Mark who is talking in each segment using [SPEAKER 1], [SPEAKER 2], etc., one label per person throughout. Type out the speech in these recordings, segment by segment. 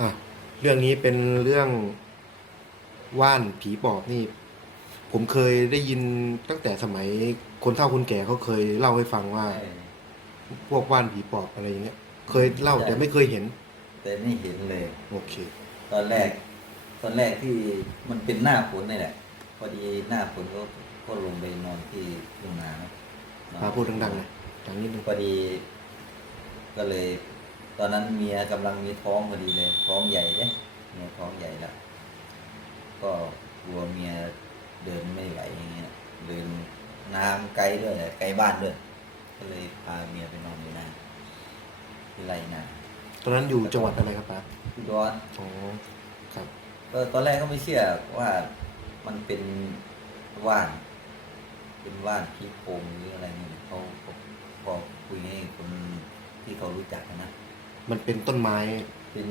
[SPEAKER 1] อะเรื่องนี้เป็นเรื่องว่านผีปอบนี่ ผมเคยได้ยินตั้งแต่สมัยคนเฒ่าคนแก่เขาเคยเล่าให้ฟังว่า
[SPEAKER 2] เออ
[SPEAKER 1] พวกว่านผีปอบอะไรอย่างเงี้ย เคยเล่าแต่ไม่เคยเห็น
[SPEAKER 2] แต่ไม่เห็นเลย
[SPEAKER 1] โอเค
[SPEAKER 2] ตอนแรก ตอนแรกที่มันเป็นหน้าฝนนี่แหละ พอดีหน้าฝนก็ก็ลงไปนอนที่ทุ่งนาเนอะนอน
[SPEAKER 1] มาพูดดังๆหน่อยดังนิดนึง
[SPEAKER 2] พอดีก็เลย ตอนนั้นเมียกำลังมีท้องพอดีเลย ท้องใหญ่เนี่ยเมียท้องใหญ่ละก็กลัวเมียเดินไม่ไหวอย่างเงี้ยเดินน้ำไกลด้วยแหละไกลบ้านด้วยก็เลยพาเมียไปนอนอยู่นาที่ไรนา
[SPEAKER 1] ตอนนั้นอยู่จังหวัดอะไรครับป้า
[SPEAKER 2] ที่ดอน
[SPEAKER 1] อ๋อครับ
[SPEAKER 2] ก็ตอนแรกก็ไม่เชื่อว่ามันเป็นว่าน เป็นว่านพีโพงหรืออะไรนี่เขาเขาพอคุยให้คนที่เขารู้จักนะ
[SPEAKER 1] มันเป็นต้นไม้
[SPEAKER 2] เป็น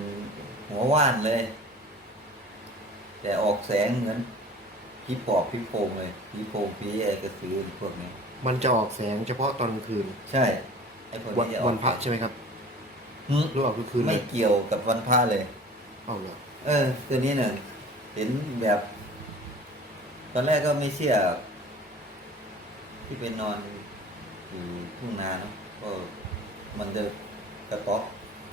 [SPEAKER 2] หัวว่านเลย แต่ออกแสงเหมือนพีปอบพีโพงเลยพีโพงพีอะไรกระสือพวกนี้
[SPEAKER 1] มันจะออกแสงเฉพาะตอนกลางคืน
[SPEAKER 2] ใช่ไอ้คน
[SPEAKER 1] วัน
[SPEAKER 2] นี้จะออก
[SPEAKER 1] วันพระใช่ไหมครับ
[SPEAKER 2] หึ
[SPEAKER 1] หรือออกกลางคืนเล
[SPEAKER 2] ไม่
[SPEAKER 1] ย
[SPEAKER 2] เกี่ยวกับวันพระเลย
[SPEAKER 1] เอาเหรอ
[SPEAKER 2] เออ ตัวนี้เนี่ยเห็นแบบ ตอนแรกก็ไม่เชื่อ ที่เป็นนอนอยู่ทุ่งนาเนาะก็มันจะกระต๊อบ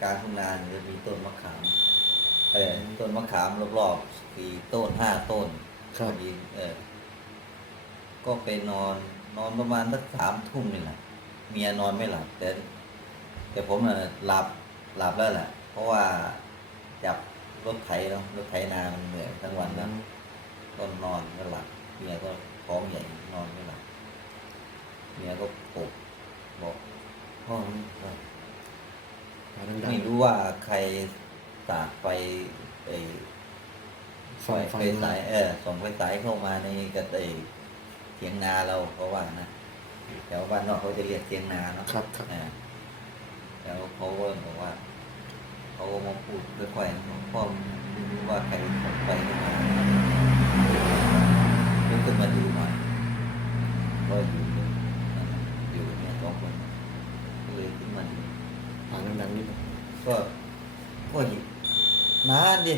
[SPEAKER 2] กลางทุ่งนาเนี่ยจะมีต้นมะขามเออต้นมะขามรอบๆสี่ต้นห้าต้น
[SPEAKER 1] ครับ
[SPEAKER 2] พอดีเออ ก็ไปนอนนอนประมาณสักสามทุ่มนี่แหละเมียนอนไม่หลับแต่แต่ผมน่ะหลับหลับแล้วแหละเพราะว่าจับรถไถเนาะรถไถนามันเหนื่อยทั้งวันนะก็นอนก็หลับเมียก็ท้องใหญ่นอนไม่หลับเมียก็ปลุกบอกพ่อ
[SPEAKER 1] มา ดัง
[SPEAKER 2] ไม่รู้ว่าใครสาดไฟไอ้
[SPEAKER 1] ๆ
[SPEAKER 2] ไฟ
[SPEAKER 1] ส่องไฟ
[SPEAKER 2] ไฟสายเออส่องไฟสายเข้ามาในกระไอเถียงนาเราเพราะว่านะแถวบ้านนอกเขาจะเรียกเถียงนาเนาะ
[SPEAKER 1] ครับครับ
[SPEAKER 2] อ่าแล้วเขาก็บอกว่าเขาก็มาพูดค่อยๆนะบอกพ่อไม่รู้ว่าใครส่งไฟเข้ามาลุกขึ้นมาดูหน่อยก็อยู่นั่นน่ะอยู่เนี่ยสองคนก็เลยขึ้นมาดู
[SPEAKER 1] อ่านดังๆนิดนึง
[SPEAKER 2] ก็ก็หยิบ นานดิ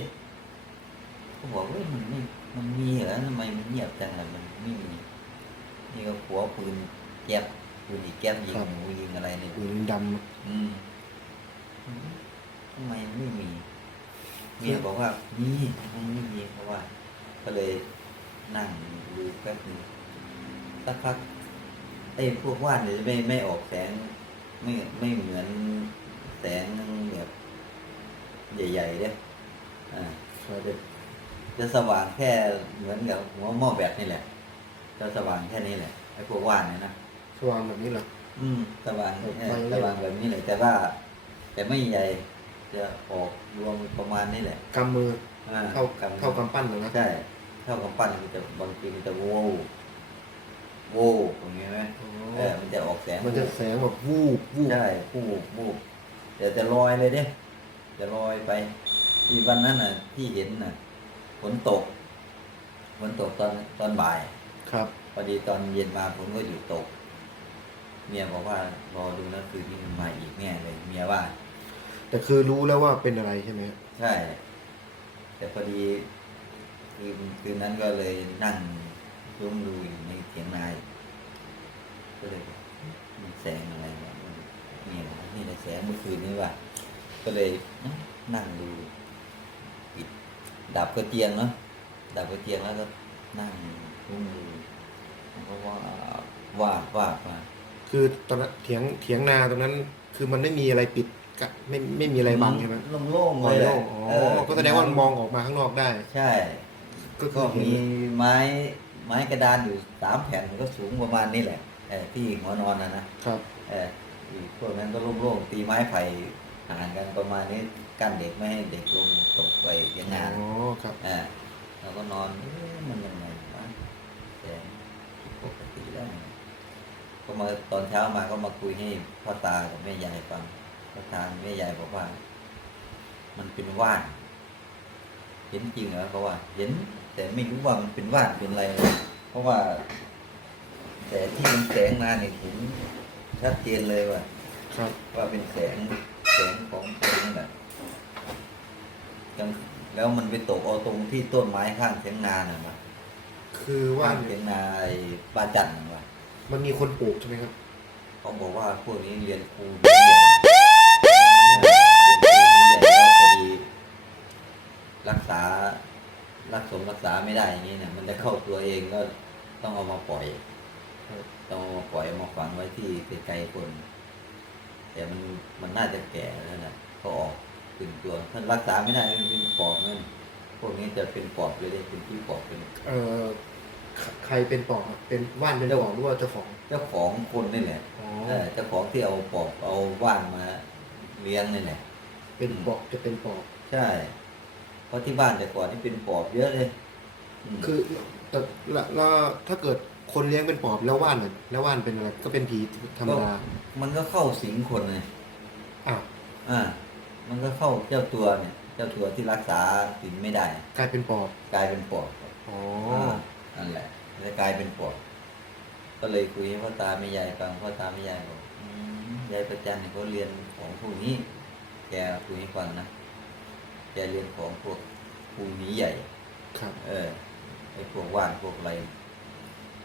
[SPEAKER 2] เขาบอกว่ามันไม่มันมีเหรอทำไมมันเงียบจังเลยมันไม่มีนี่ก็หัวปืนแก๊ปปืนอีกแก๊ปยิงหมูยิงอะไรเนี่ย
[SPEAKER 1] ปืนด
[SPEAKER 2] อืมทำไมไม่มีเมียบอกว่ามีทำไมไม่มีเพราะว่า ก็เลยนั่งดูแป๊บนึงสักพักไอ้พวกว่านเนี่ยจะไม่ไม่ออกแสง ไม่ไม่เหมือนแสงแบบใหญ่ๆเนี่ยอ่าำ
[SPEAKER 1] ครับ
[SPEAKER 2] จะ จะสว่างแค่เหมือนกับหัวหม้อแบตนี่แหละ จะสว่างแค่นี้แหละไอ้พวกว่านเนี่ยนะ
[SPEAKER 1] สว่างแบบนี้เหรอ
[SPEAKER 2] อืมสว่าง
[SPEAKER 1] เออ
[SPEAKER 2] เออ
[SPEAKER 1] ไฟ
[SPEAKER 2] สว่างแบบนี้เลยแต่ว่า แต่ไม่ใหญ่จะออกรวมประมาณนี้แหละ
[SPEAKER 1] กำมือ
[SPEAKER 2] อ่
[SPEAKER 1] เท่าเท่ากำปั้นเลยนะ
[SPEAKER 2] ใช่เท่ากับปั้นมันจะบางทีมันจะโว้วโวอย่างเงี้ยไหม
[SPEAKER 1] อ๋อ
[SPEAKER 2] เออมันจะออกแสง
[SPEAKER 1] มันจะแสงแบบวูบวูบ
[SPEAKER 2] ใช่วูบวูบเดี๋ยวจะลอยเลยเด้จะลอยไปอีวันนั้นน่ะที่เห็นน่ะ ฝนตกฝนตกตอนตอนบ่าย
[SPEAKER 1] ครับ
[SPEAKER 2] พอดีตอนเย็นมาฝนก็หยุดตก เมียบอกว่ารอดูนะคืนนี้มันมาอีกแน่เลย เมียว่า
[SPEAKER 1] แต่คือรู้แล้วว่าเป็นอะไรใช่ไหม
[SPEAKER 2] ใช่ แต่พอดีคืนคืนนั้นก็เลยนั่งร่มดูอยู่ในเถียงนาอยู่ก็เลยบอกมันแสงอะไรวะมันนี่วะนี่แหละแสงเมื่อคืนนี้ว่ะก็เลยนั่งดูปิ ดดับกระเทียงเนาะดับกระเทียงแล้วก็นั่งร่มดูแล้วก็ว่าวาดวาดมา
[SPEAKER 1] คือตอนนั้นเถียงเถียงนาตรงนั้น คือมันไม่มีอะไรปิดกะไม่ไม่มีอะไรบังใช่ไหม
[SPEAKER 2] โล่งๆ
[SPEAKER 1] อ๋อ
[SPEAKER 2] เลยแหละ
[SPEAKER 1] โล่งอ๋อ
[SPEAKER 2] เออ
[SPEAKER 1] ก็แสดงว่ามันมองออกมาข้างนอกได้
[SPEAKER 2] ใช่
[SPEAKER 1] ก็คื
[SPEAKER 2] ก็
[SPEAKER 1] อเห็น
[SPEAKER 2] มีไม้ไม้กระดานอยู่สามแผ่นก็สูงประมาณนี้แหละเออที่หัวนอนนะนะครับ เอออีกพวกนั้นก็โล่งๆตีไม้ไผ่ห่างกันประมาณนี้ กั้นเด็กไม่ให้เด็กลงตกไปเสียงาน
[SPEAKER 1] อ๋อครับ
[SPEAKER 2] เออเราก็นอนเอ๊ะมันยังไงวะแต่ผิดปกติแล้วนี่ก็มาตอนเช้ามาก็มาคุยให้พ่อตากับแม่ยายฟังพ่อตาแม่ยายบอกว่า มันเป็นว่านเห็นจริงเหรอเขาว่า เห็น แต่ไม่รู้ว่ามันเป็นว่านเป็นอะไรนะเพราะว่า แต่ที่มันแสงมาเนี่ยเห็นชัดเจนเลยว่า
[SPEAKER 1] ครับ
[SPEAKER 2] ว่าเป็นแสงแสงของตัวนั่นแหละกลาง แล้วมันไปตกเอาตรงที่ต้นไม้ข้างเถียงนาน่ะมา
[SPEAKER 1] คือว่า
[SPEAKER 2] ข้างเถียงนาไอ้ปลาจันทร์น่ะมา
[SPEAKER 1] มันมีคนปลูกใช่ไหมครับ
[SPEAKER 2] เขาบอกว่าพวกนี้เรียนครูใหญ่เรียนครูใหญ่แล้วพอดีรักษา รักสมรักษาไม่ได้อย่างนี้เนี่ยมันจะเข้าตัวเองก็ต้องเอามาปล่อย
[SPEAKER 1] ครับ
[SPEAKER 2] ต้องเอามาปล่อยเอามาฝังไว้ที่ไกลๆคน แต่มันมันน่าจะแก่แล้วนะเขาออก ถึงตัวถ้ารักษาไม่ได้มันเป็นปอบนั่นพวกนี้จะเป็นปอบเลยได้เป็นที่ปอบเป็น
[SPEAKER 1] เอ่อใครใครเป็นปอบครับเป็นว่านเป็นปอบหรือว่าเจ้าของ
[SPEAKER 2] เจ้าของคนนี่แหละ
[SPEAKER 1] อ๋อ
[SPEAKER 2] เออเจ้าของที่เอาปอบเอาว่านมาเลี้ยงนี่แหละ
[SPEAKER 1] เป็นปอบจะเป็นปอบ
[SPEAKER 2] ใช่ เพราะที่บ้านแต่ก่อนนี่เป็นปอบเยอะเลยม
[SPEAKER 1] คือแต่ละแล้วถ้าเกิดคนเลี้ยงเป็นปอบแล้วว่านน่ะแล้วว่านเป็นอะไรก็เป็นผีธรรมดา
[SPEAKER 2] มันก็เข้าสิงคนเลย
[SPEAKER 1] อ้าว
[SPEAKER 2] อ่า มันก็เข้าเจ้าตัวเนี่ย เจ้าตัวที่รักษาสินไม่ได้
[SPEAKER 1] กลายเป็นปอบ
[SPEAKER 2] กลายเป็นปอบ
[SPEAKER 1] อ๋อ
[SPEAKER 2] อ่านั่นแหละจะกลายเป็นปอบก็เลยคุยให้พ่อตาแม่ยายฟังพ่อตาแม่ยายบอกอืมยายประจันเนี่ยเขาเรียนของพวกนี้ แกคุยให้ฟังนะแกเรียนของพวกครูหมีใหญ่
[SPEAKER 1] ครับ
[SPEAKER 2] เออไอ้พวกว่านพวกอะไร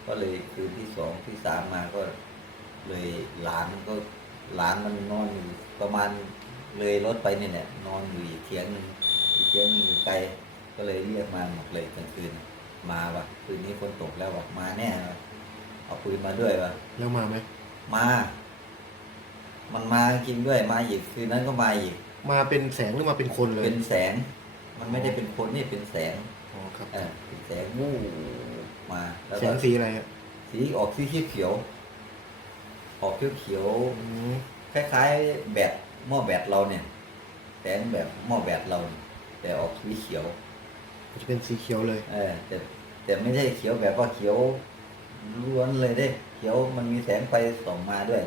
[SPEAKER 2] ก็เลยคืนที่สองที่สามมาก็เลยหลานมันก็หลานมันนอนอยู่ประมาณ เลยรถไปนี่แหละนอนอยู่อีกเทียงหนึ่งอีกเทียงหนึ่งอยู่ไกลก็เลยเรียกมาหมดเลยกลางคืนมาว่ะคืนนี้ฝนตกแล้วว่ะมาแน่ว่ะเอาปืนมาด้วยว่ะ
[SPEAKER 1] แล้วมาไหม
[SPEAKER 2] มา มันมาจริงด้วยมาอีกคืนนั้นก็มาอีก
[SPEAKER 1] มาเป็นแสงหรือมาเป็นคนเลย
[SPEAKER 2] เป็นแสง มันไม่ได้เป็นคนนี่เป็นแสง
[SPEAKER 1] อ๋อครับ
[SPEAKER 2] เออเป็นแสงวู้มาแล้ว
[SPEAKER 1] แส
[SPEAKER 2] ก็
[SPEAKER 1] งสีอะไรอะ
[SPEAKER 2] สีออกสีเขียวๆออกเขียว
[SPEAKER 1] อืม
[SPEAKER 2] ๆคล้ายๆแบต หม้อแบตเราเนี่ยแสงแบบหม้อแบตเราเนี่ยแต่ออกสีเขียว
[SPEAKER 1] มันจะเป็นสีเขียวเลย
[SPEAKER 2] เออแต่แต่ไม่ใช่เขียวแบบว่าเขียวล้วนเลยเด้ เขียวมันมีแสงไฟส่องมาด้วย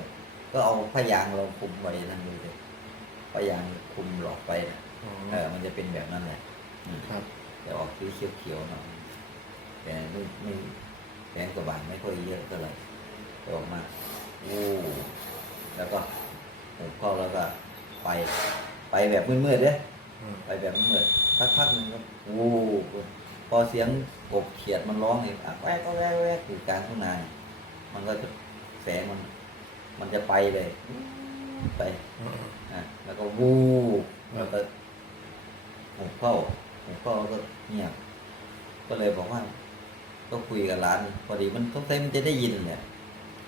[SPEAKER 2] ก็เอาพยางเราคุมไว้นั่นเลยเด้พยางคุมหลอกไปนะ
[SPEAKER 1] อ๋อ
[SPEAKER 2] เออ มันจะเป็นแบบนั้นแหละอืม
[SPEAKER 1] ครับ
[SPEAKER 2] แต่ออกสีเขียวเขียวๆหน่อยแต่ไม่ไม่แสงสว่างไม่ค่อยเยอะเท่าไหร่แต่ออกมาโอ้แล้วก็หุบเข้าแล้วก็ ไป ไปแบบมืดๆเด้
[SPEAKER 1] อืม
[SPEAKER 2] ไปแบบมืดๆสักพักหนึ่งก็โอ้พอเสียงกบเขียดมันร้องเองอะแวกก็แวกแวกอยู่กลางทุ่งนาเนี่ยมันก็จะแสงมัน มันจะไปเลยไป
[SPEAKER 1] อ๋อ
[SPEAKER 2] อะแล้วก็วูบแล้วก็หุบเข้าหุบเข้าแล้วก็เงียบก็เลยบอกว่า ก็คุยกับร้าน พอดีมันต้องใช้มันจะได้ยินเนี่ย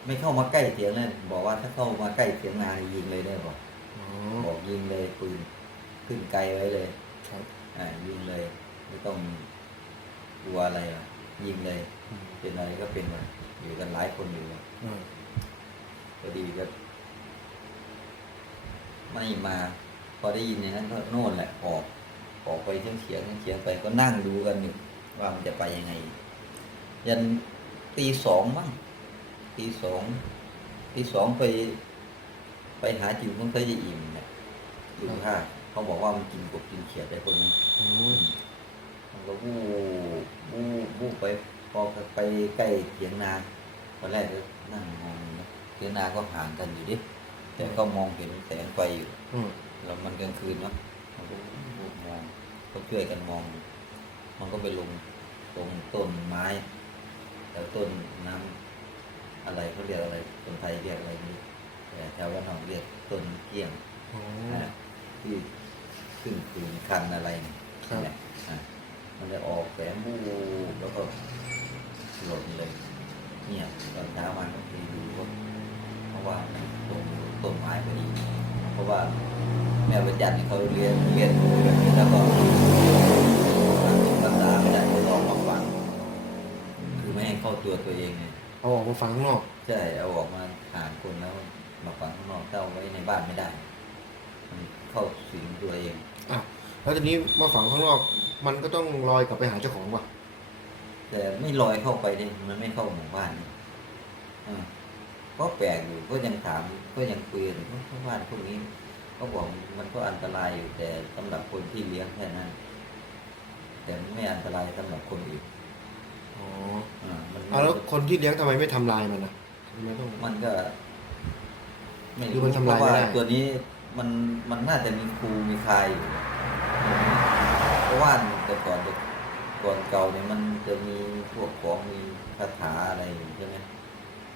[SPEAKER 2] ไม่เข้ามาใกล้เสียงเลยบอกว่าถ้าเข้ามาใกล้เสียงนานี่ยิงเลยได้บอก
[SPEAKER 1] อ๋อ
[SPEAKER 2] บอกยิงเลยปืนขึ้นไกลไว้เลย
[SPEAKER 1] ครับ
[SPEAKER 2] อ่ายิงเลย ไม่ต้องกลัวอะไรอะยิงเลย
[SPEAKER 1] อืม
[SPEAKER 2] เป็นอะไรก็เป็นไปอยู่กันหลายคนอยู่
[SPEAKER 1] อ่า
[SPEAKER 2] พอดีก็ ไม่มา พอได้ยินอย่างนั้นก็โน่นแหละออกออกไปเฉียงเฉียงเฉียงไปก็นั่งดูกันอยู่ว่ามันจะไปยังไง ยันตีสองมั้งตีสองตีสองไป ไปหาจิ๋วมันก็จะอิ่มเนี่ยดูท่าเขาบอกว่ามันกินกบกินเขียดได้พวกนี้
[SPEAKER 1] อ๋อ
[SPEAKER 2] มันก็วูบวูบวูบไปพอไปใกล้เถียงนาตอนแรกก็นั่งมองนะเถียงนาก็ห่างกันอยู่ดิแต่ก็มองเห็นแสงไฟอยู่
[SPEAKER 1] อืม
[SPEAKER 2] แล้วมันกลางคืนเนาะมันก็วูบมองก็ช่วยกันมอง มันก็ไปลงตรงต้นไม้แล้วต้นน้ำอะไรเขาเรียกอะไรคนไทยเรียกอะไรไม่รู้แต่แถวว่านเราเรียกต้นเกี้ยง
[SPEAKER 1] อ๋อ
[SPEAKER 2] นะที่ขึ้นคืนคันอะไรเนี่ย
[SPEAKER 1] ครับ
[SPEAKER 2] เนี่ยอะมันจะออกแสงบูบแล้วก็หล่นเลยเงียบตอนเช้ามาก็ไปดูว่าเพราะว่าตรงต้นไม้พอดี เพราะว่าแม่ประจันเนี่ยเขาเรียนเรียนแบบนี้แล้วก็ภาษาไม่ได้ก็ลองมาฟังคือไม่ให้เข้าตัวตัวเองเนี่ย
[SPEAKER 1] เอาออกมาฟังข้างนอก
[SPEAKER 2] ใช่เอาออกมาห่างคนแล้วมา ฟังข้างนอกเจ้าไว้ในบ้านไม่ได้ มันเข้าสิงตัวเอง
[SPEAKER 1] อะแล้วทีนี้มาฝังข้างนอก มันก็ต้องลอยกลับไปหาเจ้าของป่ะ
[SPEAKER 2] แต่ไม่ลอยเข้าไปเนี่ยมันไม่เข้าหมู่บ้านนี่อ่าก็แปลกอยู่ก็ยังถามก็ยังคุยกันว่าชาวบ้านพวกนี้ ก็บอกมันก็อันตรายอยู่แต่สำหรับคนที่เลี้ยงแค่นั้น แต่ไม่อันตรายสำหรับคนอื่น
[SPEAKER 1] อ๋อ
[SPEAKER 2] อ่ามัน
[SPEAKER 1] เอาแล้วคนที่เลี้ยงทำไมไม่ทำลายมันนะทำไมต้อง
[SPEAKER 2] มันก็ ไม่
[SPEAKER 1] หรือมันทำลาย
[SPEAKER 2] เพระ
[SPEAKER 1] ไม่
[SPEAKER 2] ว่า
[SPEAKER 1] ได้
[SPEAKER 2] ตัวนี้มันมันน่าจะมีครูมีคายอยู่ว่านแต่ก่อนจะก่อนเก่าเนี่ยมันจะมีพวกของมีคาถาอะไรอยู่ใช่ไหม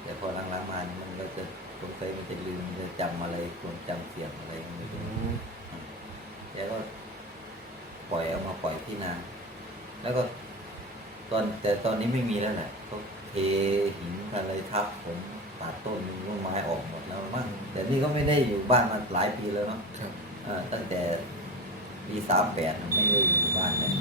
[SPEAKER 2] แต่พอหลังๆมานี่มันก็จะสงสัยมันจะลืมจะจำอะไรควรจำเสียงอะไรมันไม่
[SPEAKER 1] อื
[SPEAKER 2] รู้
[SPEAKER 1] ม
[SPEAKER 2] แกก็ปล่อยเอามาปล่อยที่นา แล้วก็ตอนแต่ตอนนี้ไม่มีแล้วแหละเขาเทหินอะไรทับผม ตัดต้นต้นไม้ออกหมดแล้วมั่งแต่นี่ก็ไม่ได้อยู่บ้านมาหลายปีแล้วเนาะ
[SPEAKER 1] ครับ
[SPEAKER 2] อ่าตั้งแต่ปีสามแปดไม่ได้อยู่บ้านเนี่ย